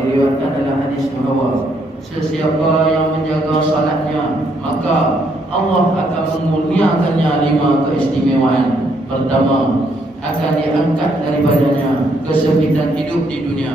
diriwayatkan dalam hadis bahawa sesiapa yang menjaga salatnya, maka Allah akan mengurniakannya 5 keistimewaan. Pertama, akan diangkat daripadanya kesempitan hidup di dunia.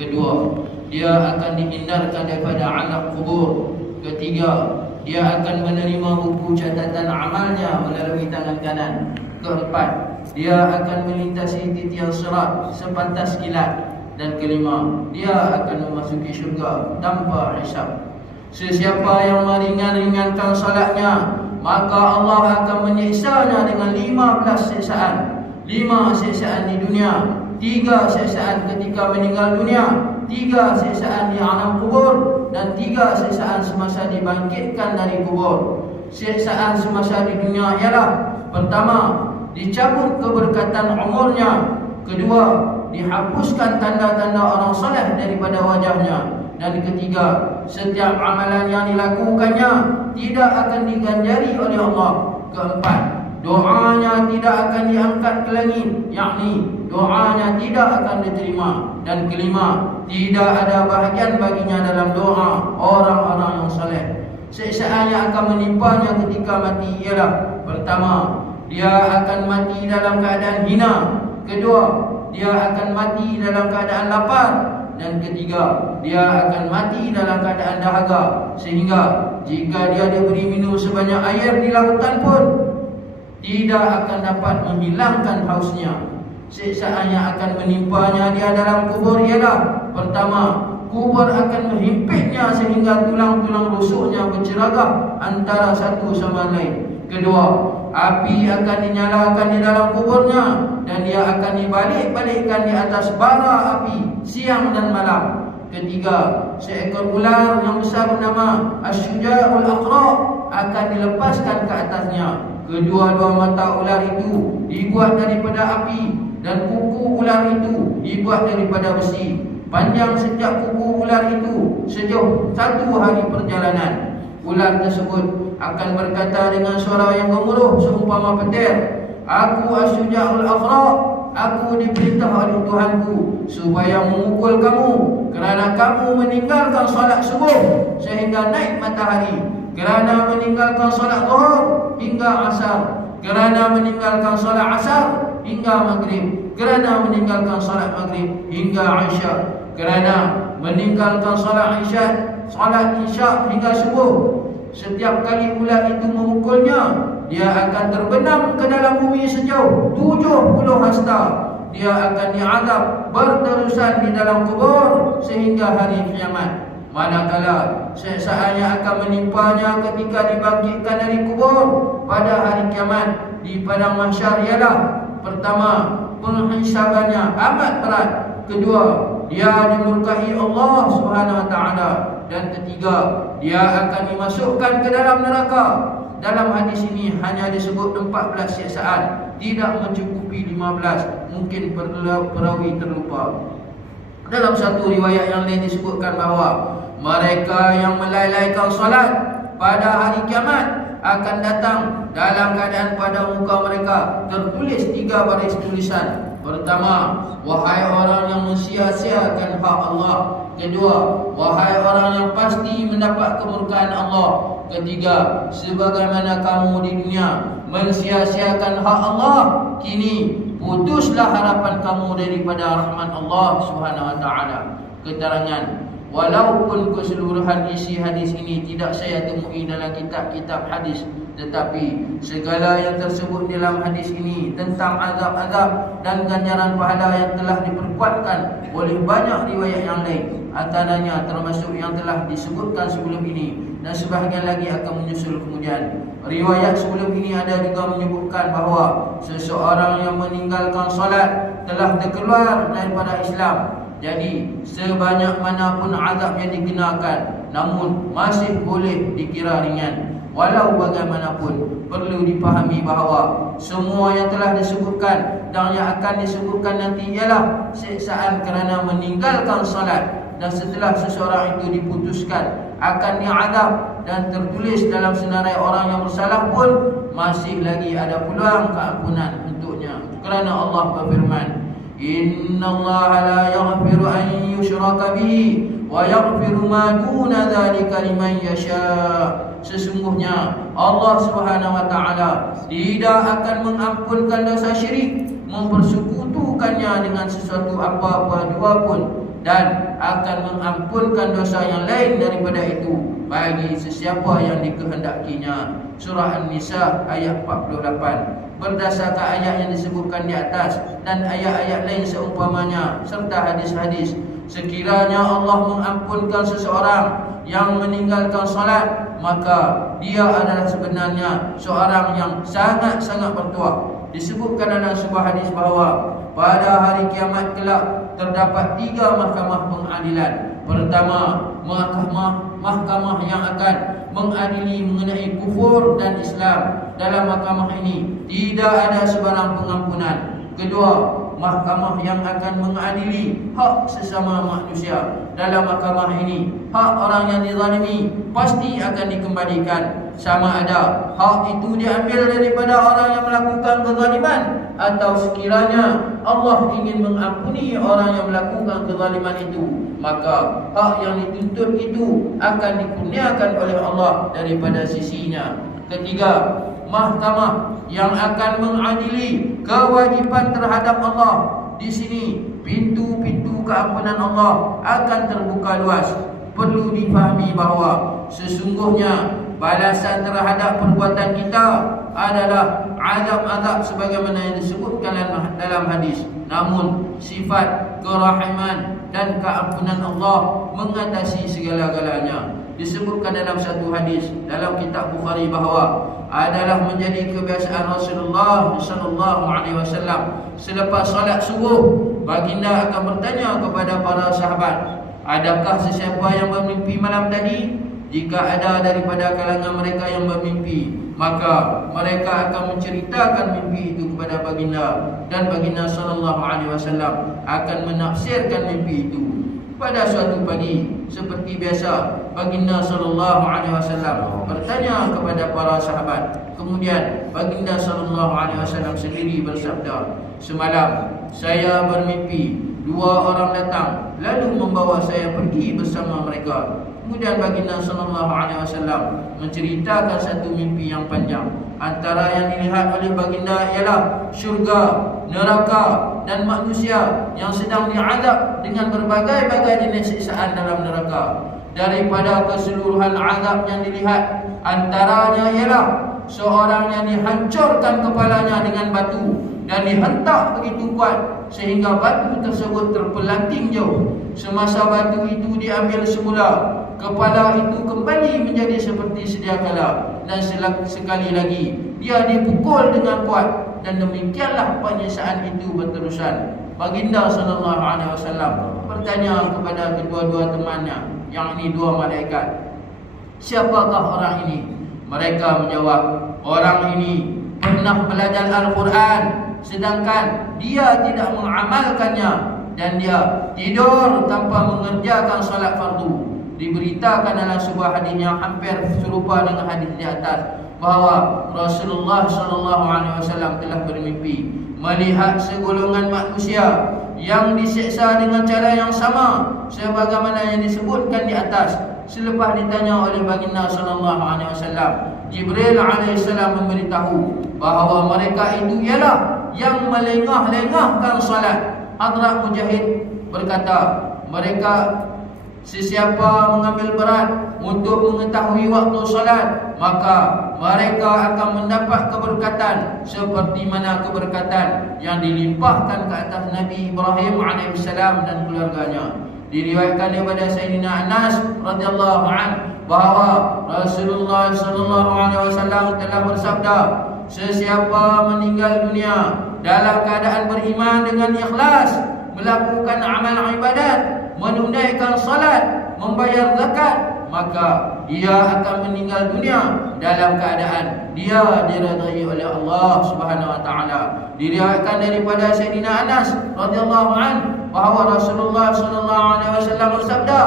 Kedua, dia akan dihindarkan daripada azab kubur. Ketiga, dia akan menerima buku catatan amalnya melalui tangan kanan. Keempat, dia akan melintasi titian sirat sepantas kilat. Dan kelima, dia akan memasuki syurga tanpa hisab. Sesiapa yang meringan-ringankan salatnya, maka Allah akan menyiksanya dengan 15 siksaan. 5 siksaan di dunia, 3 siksaan ketika meninggal dunia, 3 siksaan di alam kubur, dan 3 siksaan semasa dibangkitkan dari kubur. Siksaan semasa di dunia ialah: pertama, dicabut keberkatan umurnya. Kedua, dihapuskan tanda-tanda orang saleh daripada wajahnya. Dan ketiga, setiap amalan yang dilakukannya tidak akan diganjari oleh Allah. Keempat, doanya tidak akan diangkat ke langit, yakni doanya tidak akan diterima. Dan kelima, tidak ada bahagian baginya dalam doa orang-orang yang saleh. Siksaan yang akan menimpanya ketika mati ialah: pertama, dia akan mati dalam keadaan hina. Kedua, dia akan mati dalam keadaan lapar. Dan ketiga, dia akan mati dalam keadaan dahaga. Sehingga jika dia diberi minum sebanyak air di lautan pun, tidak akan dapat menghilangkan hausnya. Siksaan yang akan menimpanya dia dalam kubur ialah: pertama, kubur akan menghimpitnya sehingga tulang-tulang rusuknya berceragah antara satu sama lain. Kedua, api akan dinyalakan di dalam kuburnya, dan dia akan dibalik-balikkan di atas bara api siang dan malam. Ketiga, seekor ular yang besar bernama Asyuja'ul Aqra akan dilepaskan ke atasnya. Kedua-dua mata ular itu dibuat daripada api, dan kuku ular itu dibuat daripada besi. Panjang setiap kuku ular itu sejauh 1 hari perjalanan. Ular tersebut akan berkata dengan suara yang gemuruh seumpama petir, "Aku Asyuja'ul Aqra, aku diperintah oleh Tuhanku supaya memukul kamu kerana kamu meninggalkan solat subuh sehingga naik matahari, kerana meninggalkan solat zuhur hingga asar, kerana meninggalkan solat asar hingga maghrib, kerana meninggalkan solat maghrib hingga isya, kerana meninggalkan solat isya hingga subuh." Setiap kali ular itu memukulnya, dia akan terbenam ke dalam bumi sejauh 70 hasta. Dia akan diazab berterusan di dalam kubur sehingga hari kiamat. Manakala siksaan yang akan menimpanya ketika dibangkitkan dari kubur pada hari kiamat di padang mahsyar ialah: pertama, penghisabannya amat berat. Kedua, dia dimurkai Allah Subhanahu wa taala. Dan ketiga, dia akan dimasukkan ke dalam neraka. Dalam hadis ini hanya disebut 14 siksaan, tidak mencukupi 15. Mungkin perawi terlupa. Dalam satu riwayat yang lain disebutkan bahawa mereka yang melalaikan salat pada hari kiamat akan datang dalam keadaan pada muka mereka tertulis 3 baris tulisan. Pertama, wahai orang yang mensia-siakan hak Allah. Kedua, wahai orang yang pasti mendapat kemurkaan Allah. Ketiga, sebagaimana kamu di dunia mensia-siakan hak Allah, kini putuslah harapan kamu daripada rahmat Allah Subhanahu wa taala. Keterangan: walaupun keseluruhan isi hadis ini tidak saya temui dalam kitab-kitab hadis, tetapi segala yang tersebut dalam hadis ini tentang azab-azab dan ganjaran pahala yang telah diperkuatkan oleh banyak riwayat yang lain, antaranya termasuk yang telah disebutkan sebelum ini, dan sebahagian lagi akan menyusul kemudian. Riwayat sebelum ini ada juga menyebutkan bahawa seseorang yang meninggalkan solat telah terkeluar daripada Islam. Jadi sebanyak manapun azab yang dikenakan, namun masih boleh dikira ringan. Walau bagaimanapun, perlu dipahami bahawa semua yang telah disebutkan dan yang akan disebutkan nanti ialah siksaan kerana meninggalkan salat. Dan setelah seseorang itu diputuskan akan diazab dan tertulis dalam senarai orang yang bersalah pun, masih lagi ada peluang keampunan untuknya. Kerana Allah berfirman, Innallaha la yaghfiru an yushraka bihi wa yaghfiru ma duna dzalika liman yasha. Sesungguhnya Allah Subhanahu wa taala tidak akan mengampunkan dosa syirik, mempersekutukannya dengan sesuatu apa-apa jua pun, dan akan mengampunkan dosa yang lain daripada itu bagi sesiapa yang dikehendakinya. Surah An-Nisa ayat 48. Berdasarkan ayat yang disebutkan di atas dan ayat-ayat lain seumpamanya serta hadis-hadis, sekiranya Allah mengampunkan seseorang yang meninggalkan salat, maka dia adalah sebenarnya seorang yang sangat-sangat bertuah. Disebutkan dalam sebuah hadis bahawa pada hari kiamat kelak terdapat 3 mahkamah pengadilan. Pertama, mahkamah yang akan mengadili mengenai kufur dan Islam. Dalam mahkamah ini tidak ada sebarang pengampunan. Kedua, mahkamah yang akan mengadili hak sesama manusia. Dalam mahkamah ini, hak orang yang dizalimi pasti akan dikembalikan, sama ada hak itu diambil daripada orang yang melakukan kezaliman atau sekiranya Allah ingin mengampuni orang yang melakukan kezaliman itu, maka hak yang dituntut itu akan dikurniakan oleh Allah daripada sisinya. Ketiga, mahkamah yang akan mengadili kewajipan terhadap Allah. Di sini pintu-pintu keampunan Allah akan terbuka luas. Perlu difahami bahawa sesungguhnya balasan terhadap perbuatan kita adalah azab-azab sebagaimana yang disebutkan dalam hadis. Namun sifat kerahiman dan keampunan Allah mengatasi segala-galanya. Disebutkan dalam satu hadis dalam kitab Bukhari bahawa adalah menjadi kebiasaan Rasulullah sallallahu alaihi wasallam selepas salat subuh, baginda akan bertanya kepada para sahabat, adakah sesiapa yang bermimpi malam tadi? Jika ada daripada kalangan mereka yang bermimpi, maka mereka akan menceritakan mimpi itu kepada baginda, dan baginda sallallahu alaihi wasallam akan menafsirkan mimpi itu. Pada suatu pagi, seperti biasa, baginda sallallahu alaihi wasallam bertanya kepada para sahabat. Kemudian baginda sallallahu alaihi wasallam sendiri bersabda, semalam saya bermimpi 2 orang datang lalu membawa saya pergi bersama mereka. Kemudian baginda sallallahu alaihi wasallam menceritakan satu mimpi yang panjang. Antara yang dilihat oleh baginda ialah syurga, neraka dan manusia yang sedang diazab dengan berbagai-bagai jenis siksaan dalam neraka. Daripada keseluruhan azab yang dilihat, antaranya ialah seorang yang dihancurkan kepalanya dengan batu dan dihentak begitu kuat sehingga batu tersebut terpelanting jauh. Semasa batu itu diambil semula, kepala itu kembali menjadi seperti sedia kala, dan sekali lagi dia dipukul dengan kuat, dan demikianlah penyiksaan itu berterusan. Baginda sallallahu alaihi wasallam bertanya kepada kedua-dua temannya, yang ini 2 malaikat, siapakah orang ini? Mereka menjawab, orang ini pernah belajar Al-Quran, sedangkan dia tidak mengamalkannya, dan dia tidur tanpa mengerjakan salat fardu. Diberitakan dalam sebuah hadis yang hampir serupa dengan hadis di atas bahawa Rasulullah sallallahu alaihi wasallam telah bermimpi melihat segolongan manusia yang disiksa dengan cara yang sama sebagaimana yang disebutkan di atas. Selepas ditanya oleh baginda sallallahu alaihi wasallam, Jibril alaihi salam memberitahu bahawa mereka itu ialah yang melengah-lengahkan salat. Hadrat Mujahid berkata, mereka sesiapa mengambil berat untuk mengetahui waktu salat, maka mereka akan mendapat keberkatan seperti mana keberkatan yang dilimpahkan ke atas Nabi Ibrahim alaihissalam dan keluarganya. Diriwayatkan daripada Sayyidina Anas radhiyallahu anhu bahawa Rasulullah sallallahu alaihi wasallam telah bersabda, sesiapa meninggal dunia dalam keadaan beriman dengan ikhlas, melakukan amal ibadat, menunaikan salat, membayar zakat, maka dia akan meninggal dunia dalam keadaan dia diridai oleh Allah Subhanahu wa taala. Diriwayatkan daripada Sayyidina Anas radhiyallahu anhu bahawa Rasulullah sallallahu alaihi wasallam bersabda,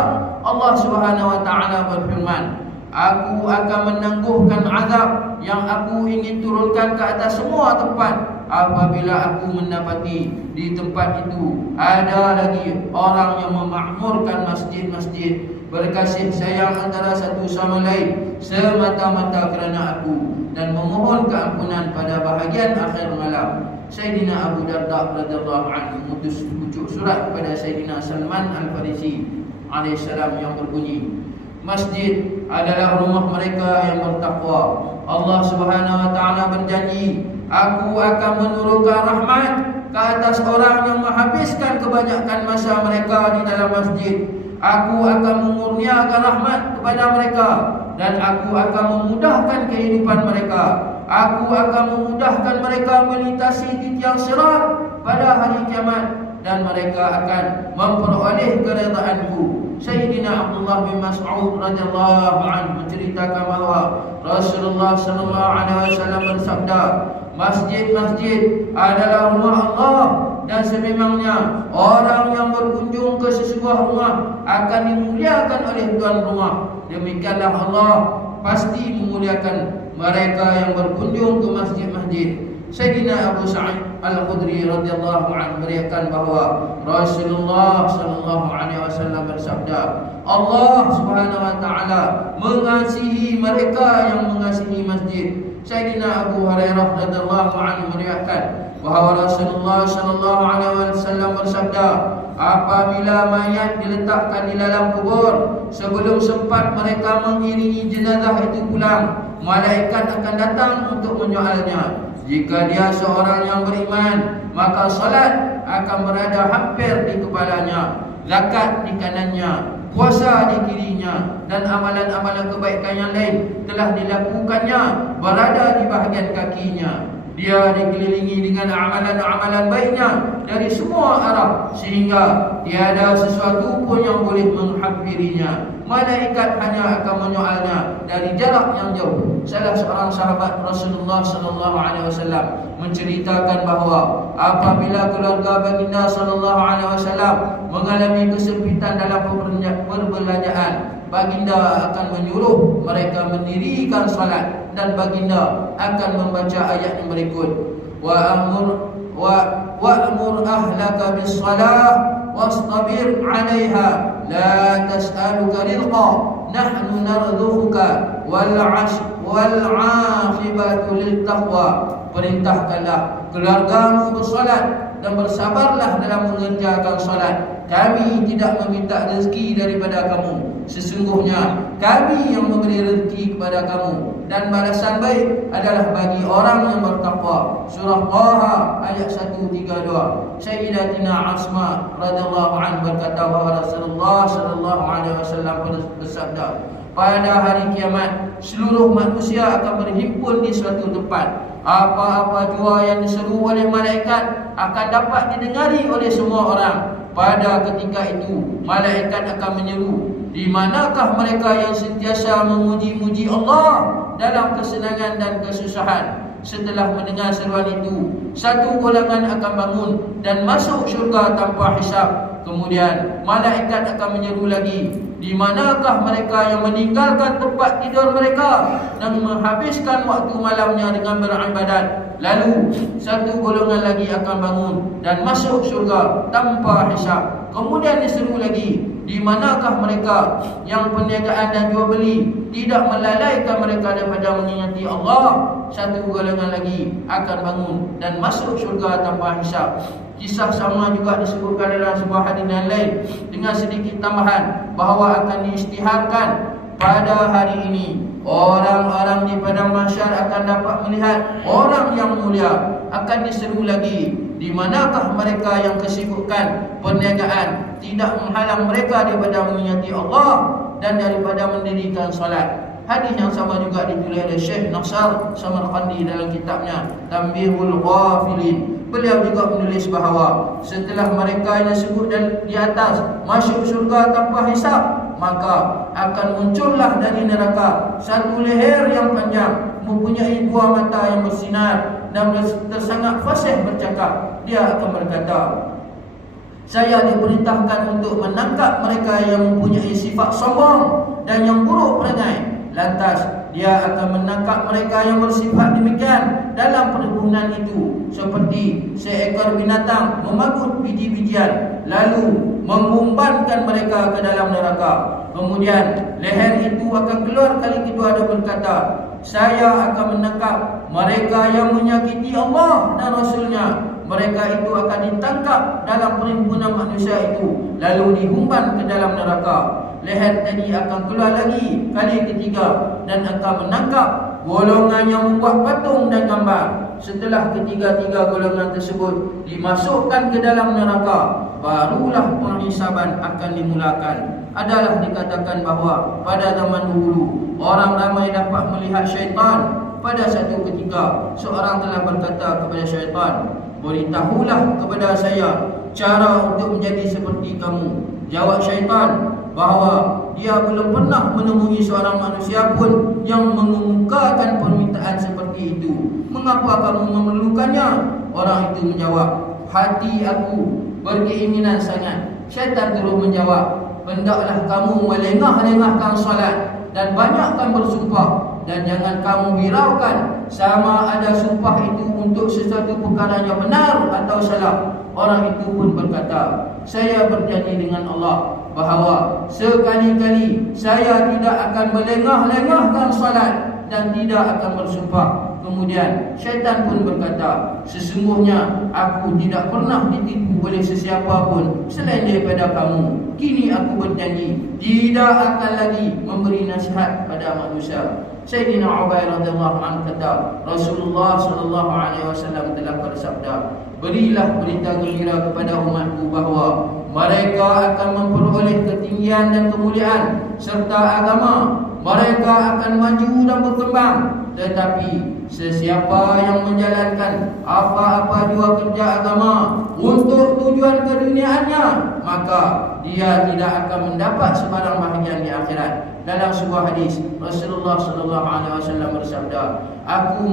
Allah Subhanahu wa taala berfirman, aku akan menangguhkan azab yang aku ingin turunkan ke atas semua tempat apabila aku mendapati di tempat itu ada lagi orang yang memakmurkan masjid-masjid, berkasih sayang antara satu sama lain semata-mata kerana aku, dan memohon keampunan pada bahagian akhir malam. Sayyidina Abu Darda radhiyallahu anhu mengutus ujuk surat kepada Sayyidina Salman Al-Farisi alaihissalam yang berbunyi, masjid adalah rumah mereka yang bertakwa. Allah Subhanahu wa taala berjanji, aku akan menurunkan rahmat ke atas orang yang menghabiskan kebanyakan masa mereka di dalam masjid. Aku akan mengurniakan rahmat kepada mereka, dan aku akan memudahkan kehidupan mereka. Aku akan memudahkan mereka melintasi tiang sirat pada hari kiamat, dan mereka akan memperoleh keredaanku. Sayyidina Abdullah bin Mas'ud radhiyallahu anhu menceritakan bahawa Rasulullah sallallahu alaihi wasallam bersabda, masjid-masjid adalah rumah Allah, dan sememangnya orang yang berkunjung ke sesebuah rumah akan dimuliakan oleh tuan rumah. Demikianlah Allah pasti memuliakan mereka yang berkunjung ke masjid-masjid. Sayyidina Abu Sa'id Al-Khudri radhiyallahu anhu beriakan bahawa Rasulullah sallallahu alaihi wasallam bersabda, Allah Subhanahu wa taala mengasihi mereka yang mengasihi masjid. Sayyidina Abu Hurairah radhiyallahu anhu beriakan bahawa Rasulullah sallallahu alaihi wasallam bersabda, apabila mayat diletakkan di dalam kubur, sebelum sempat mereka mengiringi jenazah itu pulang, malaikat akan datang untuk menyoalnya. Jika dia seorang yang beriman, maka salat akan berada hampir di kepalanya, zakat di kanannya, puasa di kirinya, dan amalan-amalan kebaikan yang lain telah dilakukannya berada di bahagian kakinya. Dia dikelilingi dengan amalan-amalan baiknya dari semua arah, sehingga tiada sesuatu pun yang boleh menghampirinya. Malaikat hanya akan menyoalnya dari jarak yang jauh. Salah seorang sahabat Rasulullah sallallahu alaihi wasallam menceritakan bahawa apabila keluarga baginda sallallahu alaihi wasallam mengalami kesempitan dalam perbelanjaan, baginda akan menyuruh mereka mendirikan salat, dan baginda akan membaca ayat yang berikut, wa'mur ahlaka bis-salah wastabir 'alaiha la tas'aluka rizqa nahnu narzuquka wal 'aqibatu lit taqwa. Perintahkanlah keluargamu bersolat dan bersabarlah dalam mengerjakan solat. Kami tidak meminta rezeki daripada kamu. Sesungguhnya kami yang memberi rezeki kepada kamu, dan balasan baik adalah bagi orang yang bertakwa. Surah Taha ayat 132. Sayyidatina Asma radhiyallahu anha berkata bahawa Rasulullah sallallahu alaihi wasallam bersabda, pada hari kiamat seluruh manusia akan berhimpun di suatu tempat. Apa-apa jua yang diseru oleh malaikat akan dapat didengari oleh semua orang. Pada ketika itu malaikat akan menyeru, di manakah mereka yang sentiasa memuji-muji Allah dalam kesenangan dan kesusahan? Setelah mendengar seruan itu, satu golongan akan bangun dan masuk syurga tanpa hisab. Kemudian malaikat akan menyeru lagi, di manakah mereka yang meninggalkan tempat tidur mereka dan menghabiskan waktu malamnya dengan beribadat? Lalu satu golongan lagi akan bangun dan masuk syurga tanpa hisab. Kemudian diseru lagi, di manakah mereka yang perniagaan dan jual beli tidak melalaikan mereka daripada mengingati Allah? Satu golongan lagi akan bangun dan masuk syurga tanpa hisab. Kisah sama juga disebutkan dalam sebuah hadis yang lain dengan sedikit tambahan bahawa akan diisytiharkan pada hari ini orang-orang di padang mahsyar akan dapat melihat orang yang mulia. Akan diseru lagi, di manakah mereka yang kesibukan perniagaan tidak menghalang mereka daripada mengingati Allah dan daripada mendirikan solat. Hadis yang sama juga ditulis oleh Syekh Nasr Samarqandi dalam kitabnya Tanbihul Ghafilin. Beliau juga menulis bahawa setelah mereka yang disebut di atas masuk syurga tanpa hisab, maka akan muncullah dari neraka satu leher yang panjang, mempunyai dua mata yang bersinar dan tersangat fasih bercakap. Dia akan berkata, saya diperintahkan untuk menangkap mereka yang mempunyai sifat sombong dan yang buruk perangai. Lantas dia akan menangkap mereka yang bersifat demikian dalam perkebunan itu, seperti seekor binatang memagut biji-bijian lalu mengumpankan mereka ke dalam neraka. Kemudian leher itu akan keluar kali kedua dan berkata, saya akan menangkap mereka yang menyakiti Allah dan Rasulnya. Mereka itu akan ditangkap dalam perhimpunan manusia itu, lalu dihumban ke dalam neraka. Leher tadi akan keluar lagi kali ketiga dan akan menangkap golongan yang membuat patung dan gambar. Setelah ketiga-tiga golongan tersebut dimasukkan ke dalam neraka, barulah penghisaban akan dimulakan. Adalah dikatakan bahawa pada zaman dahulu orang ramai dapat melihat syaitan. Pada satu ketika seorang telah berkata kepada syaitan, beritahulah kepada saya cara untuk menjadi seperti kamu. Jawab syaitan bahawa dia belum pernah menemui seorang manusia pun yang mengemukakan permintaan seperti itu. Mengapa kamu memerlukannya? Orang itu menjawab, hati aku berkeinginan sangat. Syaitan terus menjawab, hendaklah kamu melengah-lengahkan salat dan banyakkan bersumpah, dan jangan kamu hiraukan sama ada sumpah itu untuk sesuatu perkara yang benar atau salah. Orang itu pun berkata, saya berjanji dengan Allah bahawa sekali-kali saya tidak akan melengah-lengahkan salat dan tidak akan bersumpah. Kemudian syaitan pun berkata, sesungguhnya aku tidak pernah ditipu oleh sesiapa pun selain daripada kamu. Kini aku berjanji tidak akan lagi memberi nasihat pada manusia. Sayyidina Ubaid radhiyallahu anhu kata, Rasulullah sallallahu alaihi wasallam telah bersabda, berilah berita gembira kepada umatku bahawa mereka akan memperoleh ketinggian dan kemuliaan serta agama. Mereka akan maju dan berkembang. Tetapi sesiapa yang menjalankan apa-apa jua kerja agama untuk tujuan keduniaannya, maka dia tidak akan mendapat sebarang bahagian di akhirat. Dalam sebuah hadis Rasulullah sallallahu alaihi wasallam bersabda, aku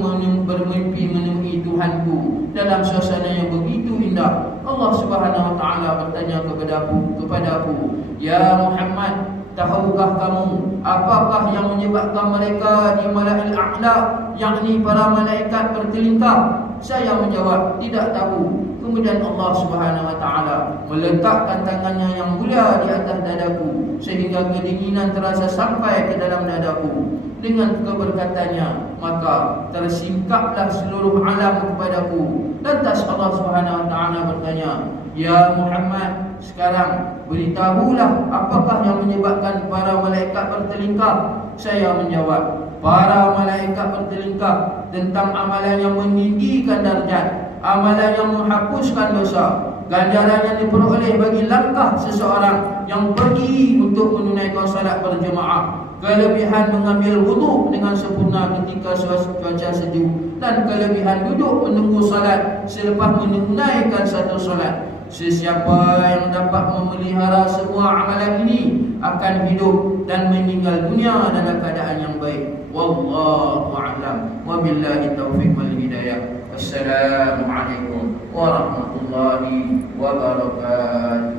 bermimpi menemui Tuhanku dalam suasana yang begitu indah. Allah Subhanahu wa taala bertanya kepadaku, ya Muhammad, tahukah kamu apakah yang menyebabkan mereka di Mala'il A'la, yakni para malaikat bertelingkap? Saya menjawab, tidak tahu. Kemudian Allah Subhanahu wa taala meletakkan tangannya yang mulia di atas dadaku sehingga kedinginan terasa sampai ke dalam dadaku. Dengan keberkatannya maka tersingkaplah seluruh alam kepadaku. Lantas Allah Subhanahu wa taala bertanya, ya Muhammad, sekarang beritahulah apakah yang menyebabkan para malaikat bertelingkap? Saya menjawab, para malaikat bertelingkap tentang amalan yang meninggikan darjat, amalan yang menghapuskan dosa, ganjaran yang diperoleh bagi langkah seseorang yang pergi untuk menunaikan salat berjemaah, kelebihan mengambil wuduk dengan sempurna ketika cuaca sejuk, dan kelebihan duduk menunggu salat selepas menunaikan satu salat. Sesiapa yang dapat memelihara semua amalan ini akan hidup dan meninggal dunia dalam keadaan yang baik. Wallahu a'lam. Wabillahi taufiq wal hidayah. Assalamualaikum warahmatullahi wabarakatuh.